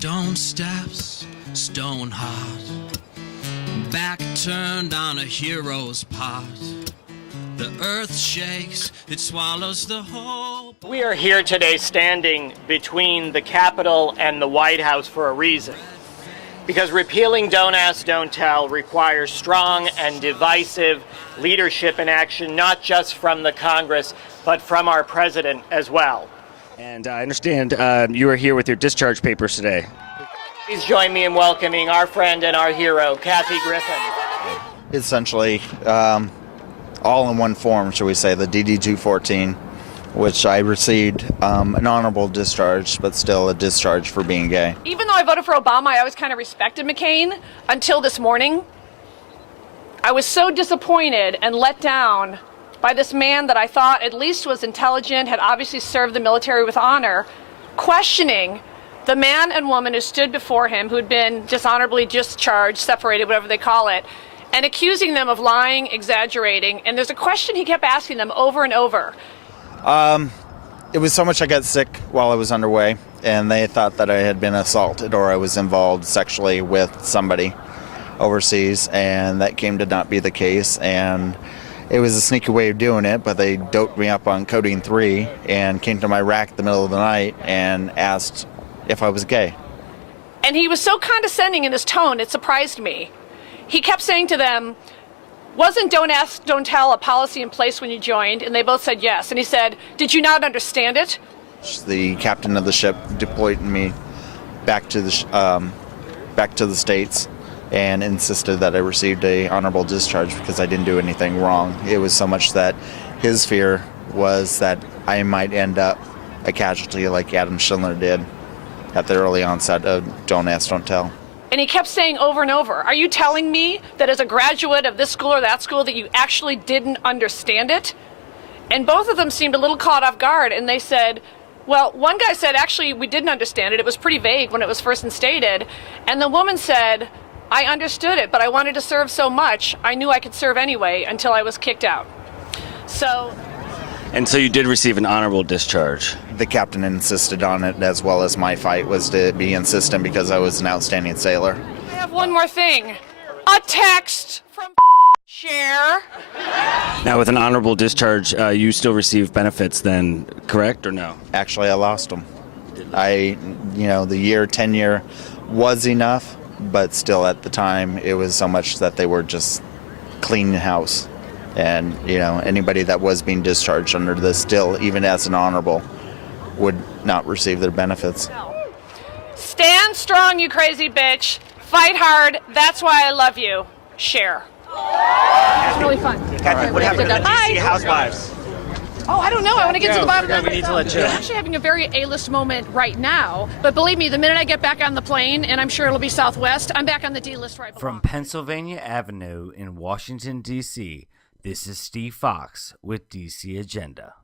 Stone steps, stone heart, back turned on a hero's part. The earth shakes, it swallows the whole. We are here today standing between the Capitol and the White House for a reason. Because repealing Don't Ask, Don't Tell requires strong and divisive leadership and action, not just from the Congress, but from our president as well. And I understand you are here with your discharge papers today. Please join me in welcoming our friend and our hero, Kathy Griffin. Essentially, all in one form, shall we say, the DD-214, which I received an honorable discharge, but still a discharge for being gay. Even though I voted for Obama, I always kind of respected McCain until this morning. I was so disappointed and let down by this man that I thought at least was intelligent, had obviously served the military with honor, questioning the man and woman who stood before him, who'd been dishonorably discharged, separated, whatever they call it, and accusing them of lying, exaggerating. And there's a question he kept asking them over and over. It was so much I got sick while I was underway, and they thought that I had been assaulted or I was involved sexually with somebody overseas, and that came to not be the case. And it was a sneaky way of doing it, but they doped me up on codeine 3 and came to my rack in the middle of the night and asked if I was gay. And he was so condescending in his tone, it surprised me. He kept saying to them, wasn't Don't Ask, Don't Tell a policy in place when you joined? And they both said yes. And he said, did you not understand it? The captain of the ship deployed me back to the States and insisted that I received a honorable discharge because I didn't do anything wrong. It was so much that his fear was that I might end up a casualty like Adam Schindler did at the early onset of Don't Ask, Don't Tell. And he kept saying over and over, are you telling me that as a graduate of this school or that school that you actually didn't understand it? And both of them seemed a little caught off guard, and they said, well, one guy said, actually, we didn't understand it. It was pretty vague when it was first instated. And the woman said, I understood it, but I wanted to serve so much, I knew I could serve anyway until I was kicked out. And so you did receive an honorable discharge. The captain insisted on it, as well as my fight was to be insistent because I was an outstanding sailor. I have one more thing. A text from Cher. Now, with an honorable discharge, you still receive benefits then, correct, or no? Actually, I lost them. The 10-year was enough, but still at the time, it was so much that they were just cleaning house. And, anybody that was being discharged under this still, even as an honorable, would not receive their benefits. Stand strong, you crazy bitch. Fight hard. That's why I love you. Cher. It's really fun. Kathy, what happened to the DC Housewives? Oh, I don't know. I want to get to the bottom of that. We need to let you. I'm actually having a very A-list moment right now. But believe me, the minute I get back on the plane, and I'm sure it'll be Southwest, I'm back on the D-list right below. From Pennsylvania Avenue in Washington, D.C., this is Steve Fox with DC Agenda.